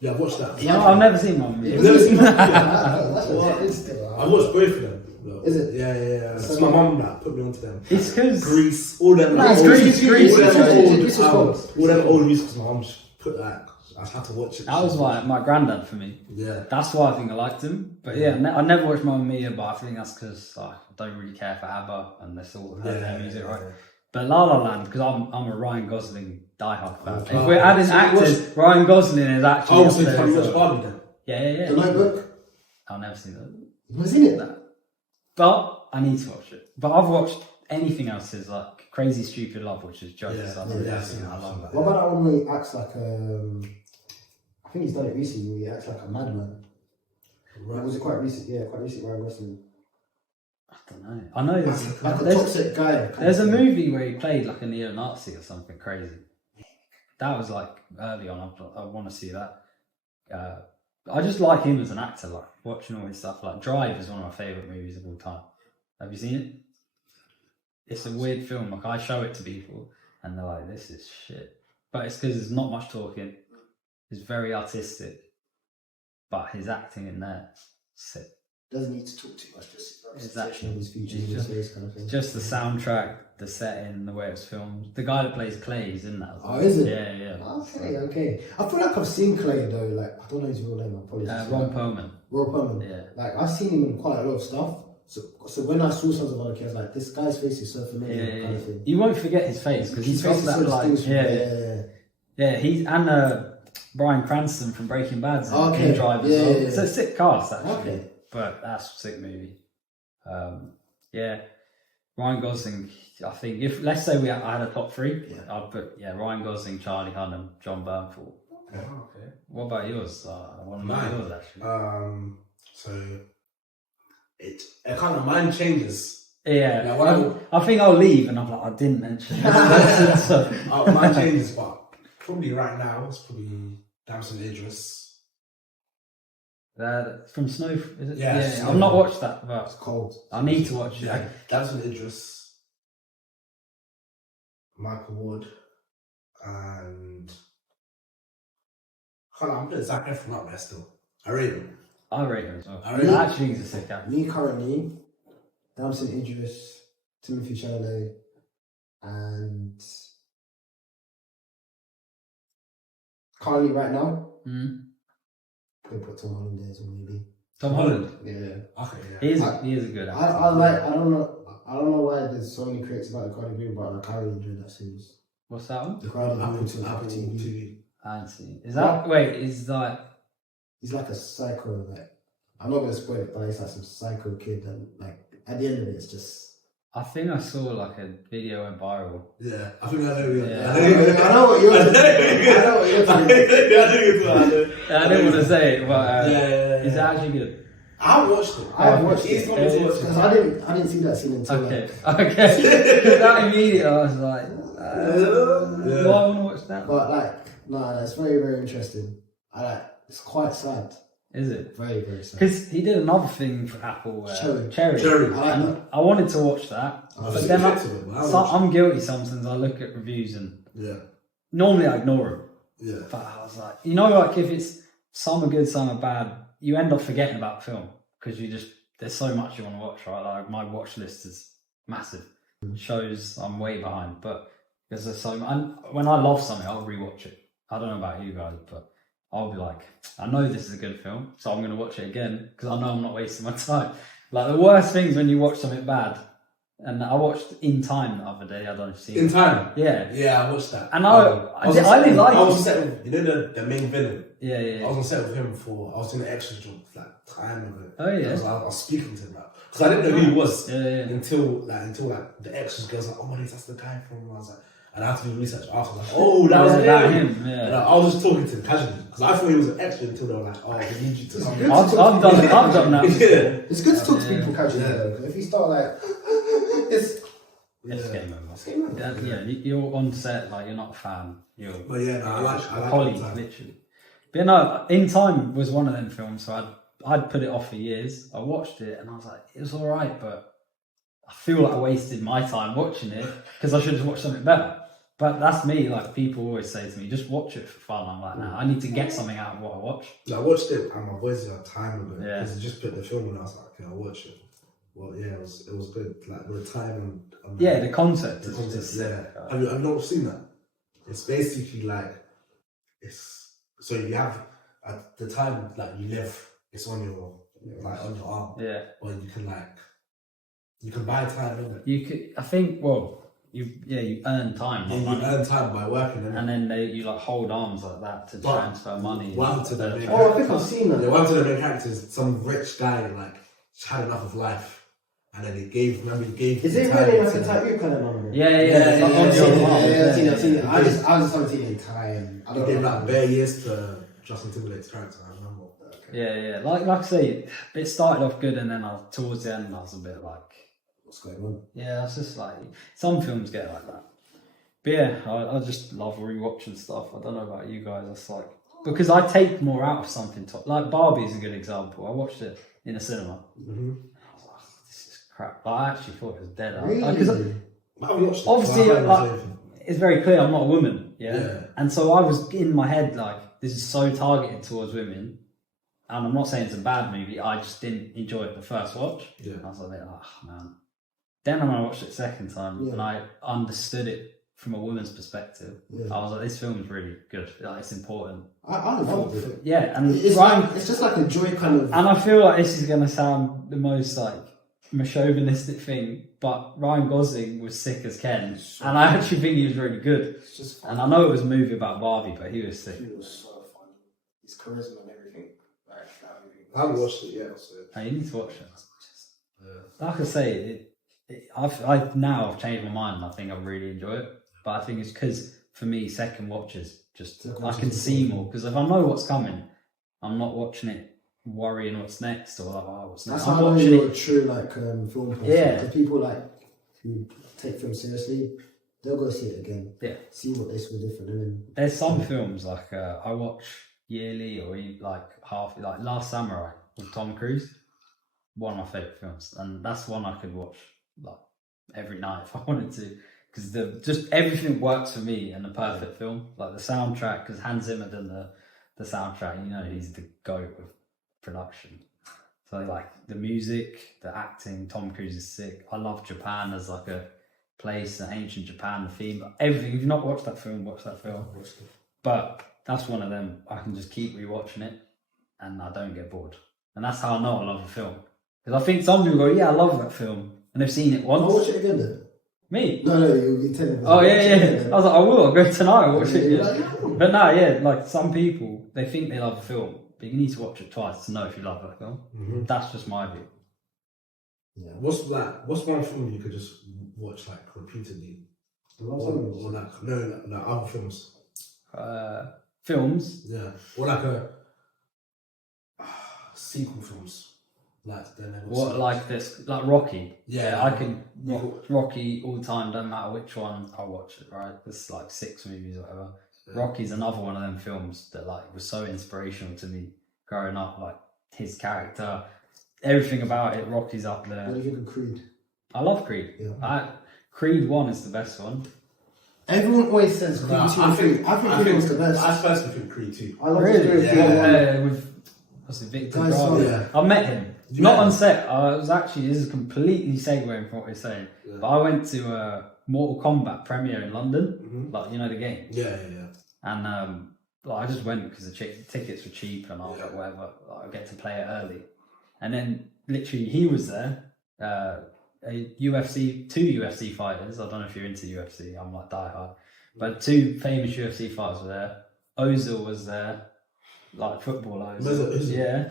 Yeah, I've watched that. Yeah, I've never seen Mamma Mia. You've never seen Mamma Mia? That's what it is. I've watched both of them. Is it? Yeah. So So my mum that put me onto them. It's because Grease, all them. Nah, it's old- Grease, all them old musicals. My mum just put like I had to watch it. that was my granddad for me. Yeah. That's why I think I liked him. But yeah, I never watched Mamma Mia, but I think that's because I don't really care for ABBA and they sort of heard their music, right? But La La Land, because I'm a Ryan Gosling diehard fan. If we're adding actors, Ryan Gosling is actually. Oh, up so there have you as watched well. Barbie then? Yeah. The Notebook. I've never seen that. You've never seen it? But I need to watch it. But I've watched anything else is like Crazy Stupid Love, which is jokes. Yeah, I've seen that. I love that. What about that one where he acts like I think he's done it recently where he acts like a madman. Right. Was it quite recent? Yeah, quite recent. Ryan Gosling. I don't know. I know Like a there's, toxic guy. there's a movie where he played like a neo-Nazi or something crazy. That was like early on. I want to see that. I just like him as an actor. Like watching all his stuff. Like Drive is one of my favorite movies of all time. Have you seen it? It's a weird film. Like I show it to people, and they're like, "This is shit." But it's because there's not much talking. It's very artistic, but his acting in there, sick. Doesn't need to talk too much. Just Exactly. of his features, It's his face kind of thing. Just the soundtrack, the setting, the way it's filmed. The guy that plays Clay is in that as well. Oh, is it? Yeah. Okay. I feel like I've seen Clay though. Like I don't know his real name. Apologies. Ron Perlman. Ron Perlman. Yeah. Like I've seen him in quite a lot of stuff. So when I saw Sons of Anarchy, I was like, this guy's face is so familiar. Kind of thing. You won't forget his face because he's got face is that so like distinguishable. yeah. He's and Bryan Cranston from Breaking Bad's in Drive as well. It's a sick cast actually, but that's a sick movie. Ryan Gosling. I think if let's say I had a top three, I'd put Ryan Gosling, Charlie Hunnam, John Bernthal. Okay. What about yours? I want to know yours actually. So it kind of mine changes. Yeah, Like, I think I'll leave, and I'm like, I didn't mention it. So. Mine changes, but probably right now it's probably Damson Idris. From Snow, is it? Yeah, Yeah, I've not watched that, but It's cold. I need to watch it. Yeah, Damson Idris, Michael Wood, and I'm putting Zac Efron up there still. I rate him. I rate him as well. I rate him. Actually, he's a sick actor. Me currently, Damson Idris, Timothy Chalamet, and currently right now, could put Tom Holland there as well, maybe. Tom Holland. Yeah. Okay, yeah. He is a good actor. I don't know why there's so many critics about the Cardi B, but I really enjoy that series. What's that one? The Cardi Apple B to Apple TV. TV. I haven't seen it. Is that is that? He's like a psycho. Like I'm not gonna spoil it, but he's like some psycho kid, and like at the end of it, it's just. I think I saw like a video went viral. Yeah, I think I know. Yeah. I know what you're saying. I didn't want to say it, but is it yeah. actually good? I haven't watched it. I have watched He's it told me to watch because it. I didn't see that scene until Okay, like, okay. Because that immediately I was like, do I want to watch that? but like no, it's very very interesting. It's quite sad. Is it? Very very sad. Because he did another thing for Apple, Cherry. And I wanted to watch that, but then I'm guilty sometimes. I look at reviews and normally I ignore them. Yeah. But I was like, like if it's some are good, some are bad, you end up forgetting about film because there's so much you want to watch, right? Like my watch list is massive. Shows I'm way behind, but because there's so much. And when I love something, I'll rewatch it. I don't know about you guys, but I'll be like, I know this is a good film, so I'm going to watch it again because I know I'm not wasting my time. Like the worst things when you watch something bad. And I watched In Time the other day. I don't know if you've seen In it. Time? Yeah. Yeah, I watched that. And I didn't like it. I was set with, the main villain. Yeah. I was on set with him before. I was doing an extra job for like time of it. Oh, yeah. I was speaking to him because I didn't know who he was Yeah. until the extras goes like, oh my, that's the guy from. I was like, and I had to do research after. Like, oh, that was him. Yeah. And I was just talking to him casually because I thought he was an extra until they were like, oh, we need you to. I've done that. Yeah. It's good to talk to people casually though, because if you start like, it's game over. it's game over. Yeah, you're on set, like you're not a fan. You're But yeah, no, I like colleague, that. literally. But no, In Time was one of them films, so I'd put it off for years. I watched it and I was like, it was alright, but I feel like I wasted my time watching it because I should have watched something better. But that's me, like people always say to me, just watch it for fun. I'm like, nah, I need to get something out of what I watch. I watched it and my voice had time of it Yeah. because I just put the film and I was like, okay, I'll watch it. Well, yeah, it was good. Like with the time and Yeah, the concept the is concept, just yeah. Have you not seen that? It's basically like so you have at the time like you live, it's on your on your arm. Yeah. Or you can buy time in it. You could, I think, well, you earn time. Yeah, you earn time by working in it. And then you like hold arms like that to transfer money. One to the main Oh, I think I've seen that. Yeah, one of the main characters, some rich guy, like, just had enough of life. And then he gave Is it time really like to- a tattoo kind of number? Yeah. I've seen Yeah. it. I just haven't seen it in time. I He don't gave know. like bare years to Justin Timberlake's character, I remember. Yeah. Like I say, it started off good, and then towards the end, I was a bit like, What's going on? yeah, it's just like some films get like that. But yeah, I just love rewatching stuff. I don't know about you guys. It's like because I take more out of something. Like Barbie is a good example. I watched it in a cinema. Mm-hmm. I was like, this is crap. But I actually thought it was dead. Really? I haven't watched it. Obviously, so I like, haven't seen it's very clear I'm not a woman. Yeah. And so I was in my head like, this is so targeted towards women. And I'm not saying it's a bad movie. I just didn't enjoy it the first watch. it. Yeah. I was like, oh man. Then when I watched it second time and I understood it from a woman's perspective, I was like, this film's really good. Like, it's important. I love it. Yeah, and It's just like a joy kind of. and I feel like this is gonna sound the most like chauvinistic thing, but Ryan Gosling was sick as Ken, and I actually think he was really good. It's just And I know it was a movie about Barbie, but he was sick. He was so fun. His charisma and everything. Like, I haven't watched it yet, so. Hey, you need to watch it. Like I say, I've now changed my mind. And I think I really enjoy it, but I think it's because for me, second watches just I can see more because if I know what's coming, I'm not watching it worrying what's next or like, oh, what's next. That's I'm how I know watching you're it. a true like film person. Yeah. Because people like who take films seriously, they'll go see it again. Yeah. See what they saw different, and then There's some films like I watch yearly or like half, like Last Samurai with Tom Cruise. One of my favourite films, and that's one I could watch like every night if I wanted to, because just everything works for me in the perfect film. Like the soundtrack, because Hans Zimmer done the soundtrack. You know, he's the goat with production. So like the music, the acting, Tom Cruise is sick. I love Japan as like a place, the ancient Japan, the theme, everything. If you've not watched that film, watch that film. But that's one of them. I can just keep rewatching it, and I don't get bored. And that's how I know I love a film. Because I think some people go, yeah, I love that film, and they've seen it once. I'll watch it again then. Me? No, you'll tell me. Oh yeah. I was like, I will. I'll go tonight and watch it. You're Yeah. like, yeah. But no, yeah, like some people, they think they love a film, but you need to watch it twice to know if you love that film. Mm-hmm. That's just my view. Yeah. What's one film you could just watch like repeatedly? Or like no other films. Films. Yeah. Or like a sequel films. Like they're never What sequels. like this? Like Rocky. Yeah, I can you watch Rocky all the time. Don't matter which one, I'll watch it. Right? There's like 6 movies or whatever. Yeah. Rocky's another one of them films that like was so inspirational to me growing up. Like his character, everything about it. Rocky's up there. What do you think of Creed? I love Creed. Yeah. Creed 1 is the best one. Everyone always says Creed 2 and 3. I think Creed was the best. I personally think Creed 2. I love Really? the story of Creed 1. With what's it, Victor Guys, Bravo. yeah. I met him. You Not met on him? set. I was actually, this is completely segueing from what we're saying. Yeah. But I went to Mortal Kombat premiere in London. Mm-hmm. Like, you know the game. Yeah. And like, I just went because the tickets were cheap and I was Yeah. like, whatever. Like, I get to play it early. And then literally he was there. Two UFC fighters. I don't know if you're into UFC. I'm like diehard. But 2 famous UFC fighters were there. Ozil was there. Like football Ozil. Ozil. Yeah.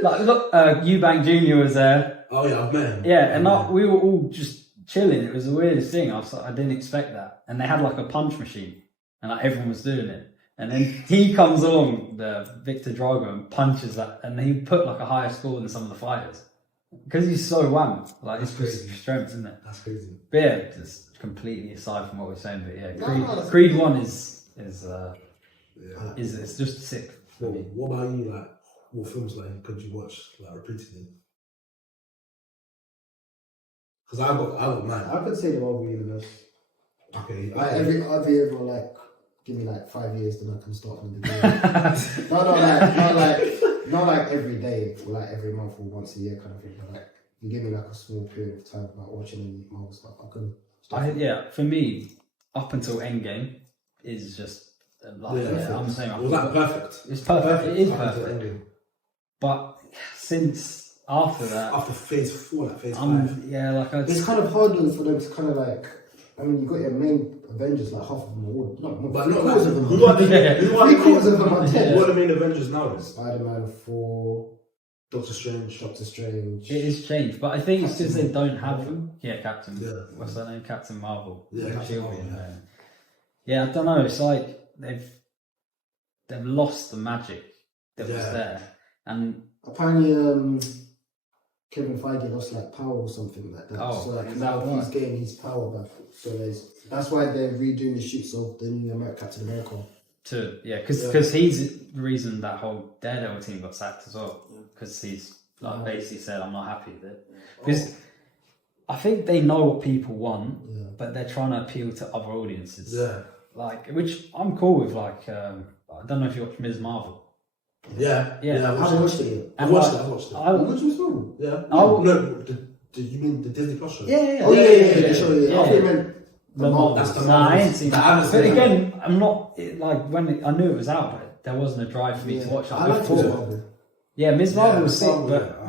Like look, Eubank Jr. was there. Oh yeah, I've met him. Yeah, and we were all just chilling. It was the weirdest thing. I didn't expect that. And they had like a punch machine, and like everyone was doing it. And then he comes along, the Victor Drago, and punches that, and he put like a higher score than some of the fighters because he's so wham. Like it's just strength, isn't it? That's crazy. But yeah, just completely aside from what we're saying. But yeah, Creed 1 is it's just sick. What about you? Like, what films like could you watch like repeatedly? Because I got mine. I could say the Marvel Universe. Okay. Like every like give me like 5 years, then I can start from the beginning. not like every day or like every month or once a year kind of thing. But like you give me like a small period of time about watching any Marvel stuff, I can. For me, up until Endgame is just like I'm saying. Was that perfect? It's perfect. It is perfect. But since after that, after phase 4, like phase 5, it's kind of hard for them to kind of like. I mean, you got your main Avengers, like half of them are all, but not quarters of them. Who are the quarters of them are dead. What are the main Avengers now? Spider-Man 4, Doctor Strange. It is changed, but I think it's because they don't have them. Yeah, Captain. Yeah. What's her name? Captain Marvel. Yeah, Captain Marvel. Yeah, I don't know. It's like they've lost the magic that was there, and apparently, Kevin Feige lost like power or something like that. So like now he's getting his power back. So that's why they're redoing the shoots of the new Captain America. Because he's the reason that whole Daredevil team got sacked as well. Because he's like basically said, "I'm not happy with it." Because I think they know what people want, but they're trying to appeal to other audiences. Yeah. Like, which I'm cool with. Like, I don't know if you watch Ms. Marvel. Yeah. I watched it. I watched it. Which was Marvel? Yeah. No, you mean the Disney Plus show? Yeah. Oh yeah. Sure. Yeah. I thought you meant the Marvel. That's the Marvel. I ain't seen that. But again, I'm not like when I knew it was out, but there wasn't a drive for me to watch it. I liked Ms. Marvel. Yeah, Ms. Marvel was sick, but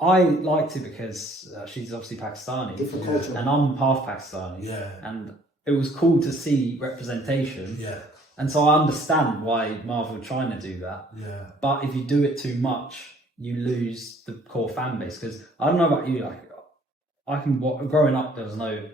I liked it because she's obviously Pakistani, different culture, and I'm half Pakistani. Yeah, and it was cool to see representation. Yeah. And so I understand why Marvel are trying to do that. Yeah. But if you do it too much, you lose the core fan base. Because I don't know about you, like growing up, there was no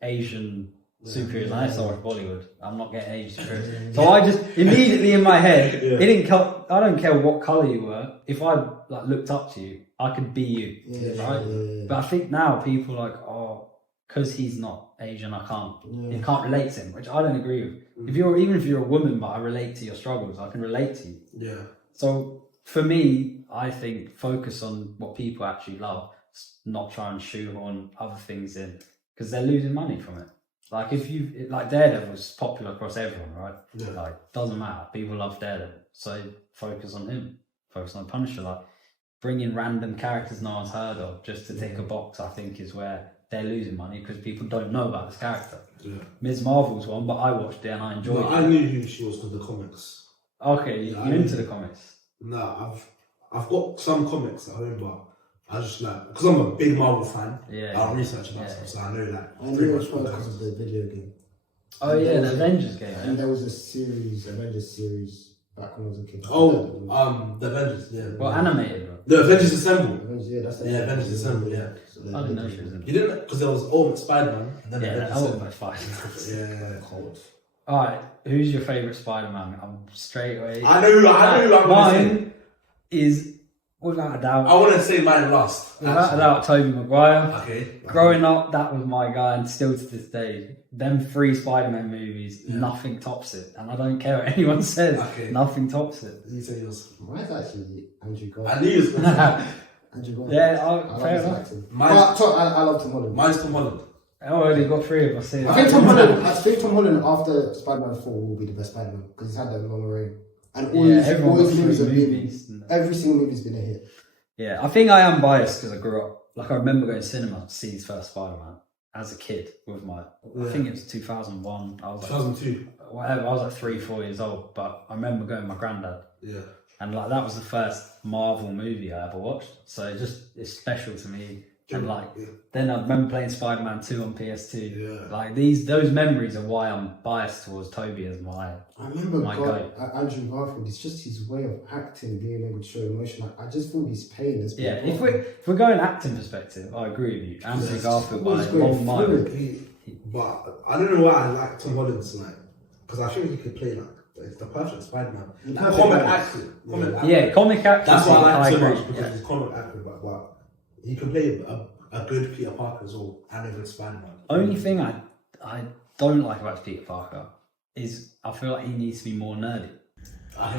Asian superheroes. I saw it Bollywood. I'm not getting Asian superheroes. So I just immediately in my head, it didn't. I don't care what color you were. If I like looked up to you, I could be you, right? Yeah. But I think now people are like, because he's not Asian, I can't. You can't relate to him, which I don't agree with. Even if you're a woman, but I relate to your struggles, I can relate to you. Yeah. So for me, I think focus on what people actually love, not try and shoehorn other things in, because they're losing money from it. Like like Daredevil's popular across everyone, right? Yeah. Like doesn't matter. People love Daredevil, so focus on him. Focus on Punisher. Like bringing random characters no one's heard of just to tick a box, I think is where they're losing money because people don't know about this character. Yeah. Ms. Marvel's one, but I watched it and I enjoyed it. I knew who she was through the comics. Okay, you're into the comics. No, I've got some comics at home, but I just like because I'm a big Marvel fan. I'll research about stuff, so I know that. I knew it was because of the video game. Oh yeah, the Avengers game. And there was a Avengers series back when I was a kid. The Avengers, yeah. Well, animated. The Avengers Assemble. Avengers Assemble, yeah. I didn't know she was in it. You didn't, because there was Ultimate Spider-Man, and then that was my fight. Yeah. Alright, who's your favourite Spider-Man? I'm straight away. I know who I'm going to say. Mine is, without a doubt. I want to say mine last. Without a doubt, Tobey Maguire. Okay. Growing up, that was my guy, and still to this day, them 3 Spider-Man movies, nothing tops it. And I don't care what anyone says, nothing tops it. You say yours. Mine's actually Andrew Garfield. I knew you was Andrew Garfield. Yeah, fair enough. I love Tom Holland. Mine's Tom Holland. Oh, already got 3 of us here. I think Tom Holland after Spider-Man 4 will be the best Spider-Man because he's had that long reign. And all his movies have been, every single movie's been a hit. Yeah, I think I am biased because I grew up. Like I remember going to cinema to see his first Spider-Man as a kid with my, I think it was 2001. I was 2002. Whatever, I was like 3-4 years old, but I remember going with my granddad. Yeah. And like that was the first Marvel movie I ever watched. So it's special to me And like, yeah. then I remember playing Spider-Man 2 on PS2. Yeah. Like those memories are why I'm biased towards Toby as my. I remember My goat. Andrew Garfield. It's just his way of acting, being able to show emotion. I just thought his pain has been. Yeah, if we're going acting perspective, I agree with you. Andrew Garfield by a long mile. But I don't know why I like Tom Holland's like, because I think he could play like it's the perfect Spider-Man. Like, comic acting. Yeah, comic acting. That's why I like him so agree. much because he's comic acting, but he can play a good Peter Parker as well and a good Spider-Man. Only thing I don't like about Peter Parker is I feel like he needs to be more nerdy.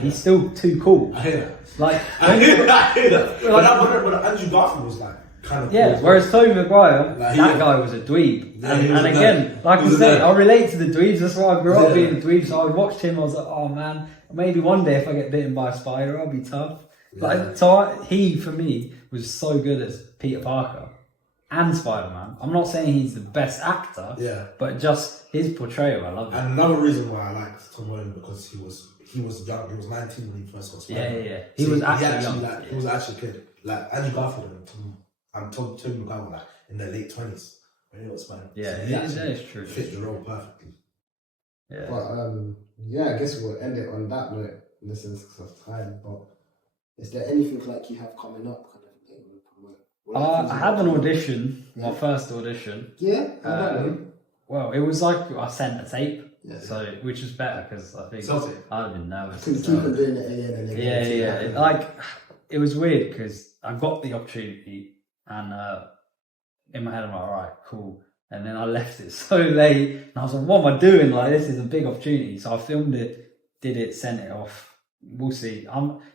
He's still too cool. I hear that. Like I hear that. But Andrew Garfield was like kind of yeah. cool. Whereas Tobey Maguire, Like, that guy was a dweeb. Yeah, he was and a again, nerd. like He I was a said, nerd. I relate to the dweebs. That's why I grew up Yeah. being a dweeb. So I watched him. I was like, oh man, maybe one day if I get bitten by a spider, I'll be tough. Like he for me was so good as Peter Parker and Spider-Man. I'm not saying he's the best actor. Yeah. But just his portrayal, I love it. And another reason why I liked Tom Holland because he was young. He was 19 when he first got Spider-Man. Yeah. He was actually young. Like, he was actually a kid. Like Andrew Garfield and Tobey Maguire were like in their late 20s when he got Spider-Man. Yeah, So he it's true. fit the role perfectly. Yeah. But I guess we'll end it on that note in the sense of time. But is there anything like you have coming up? Kind of thing? I had an audition, my first audition. Yeah, Well, it was like I sent a tape, yeah. so which was better because I think Self-tape. I'd have been nervous. Can keep on doing it again and again. Yeah. It was weird because I got the opportunity and in my head I'm like, all right, cool. And then I left it so late and I was like, what am I doing? Like, this is a big opportunity. So I filmed it, did it, sent it off. We'll see.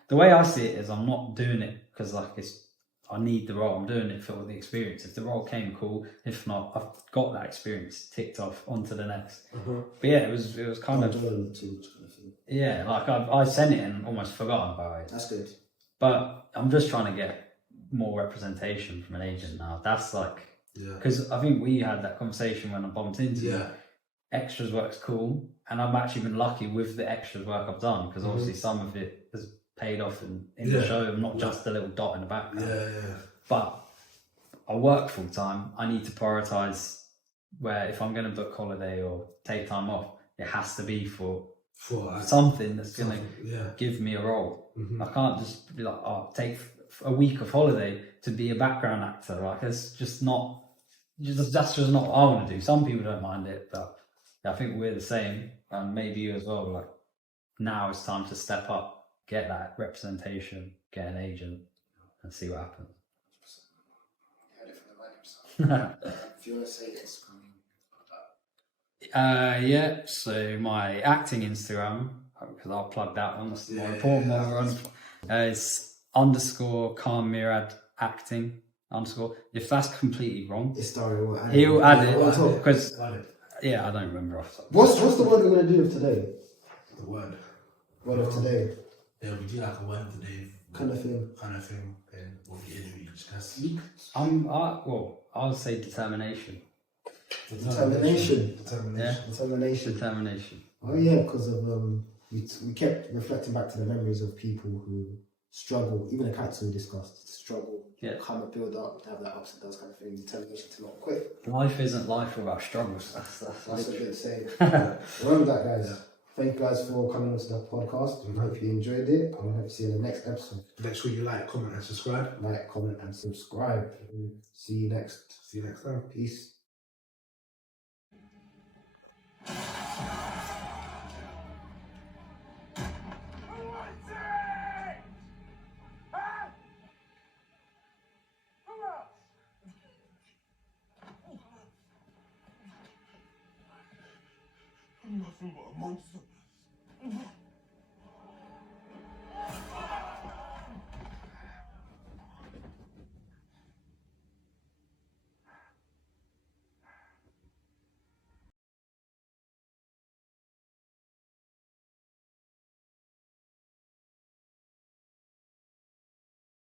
The way I see it is I'm not doing it because I need the role. I'm doing it for the experience. If the role came, cool. If not, I've got that experience ticked off onto the next. Uh-huh. But yeah, it was kind of yeah. Like I sent it and almost forgotten about it. That's good. But I'm just trying to get more representation from an agent now. That's like because I think we had that conversation when I bumped into you. Extras work's cool, and I've actually been lucky with the extras work I've done because obviously some of it has paid off in the show, not just a little dot in the background. Yeah. But I work full time. I need to prioritize where if I'm going to book holiday or take time off, it has to be for something that's going to give me a role. Mm-hmm. I can't just be like, oh, take a week of holiday to be a background actor. Like it's just not. That's just not what I want to do. Some people don't mind it, but I think we're the same, and maybe you as well. Like now it's time to step up, get that representation, get an agent, and see what happens. If you want to say this, yeah. So my acting Instagram, because I'll plug that one. That's the more important one. It's _Murad acting _ If that's completely wrong, he'll add it because yeah, I don't remember off the top. What's the word we're gonna do of today? The word of today. Yeah, we do like a word of the day kind of thing. And we'll get into each guess. I'll say determination. Determination. Yeah. Determination. Determination. Oh yeah, because of we kept reflecting back to the memories of people who struggle, even the character we discussed, struggle, kind of build up, have that ups and downs kind of thing, determination to not quit. Life isn't life without struggles. That's a good saying. Remember that, guys. Yeah. Thank you guys for coming onto the podcast. We hope you enjoyed it, and we hope to see you in the next episode. Make sure you like, comment, and subscribe. Like, comment, and subscribe. See you next. See you next time. Peace. Nothing but a monster.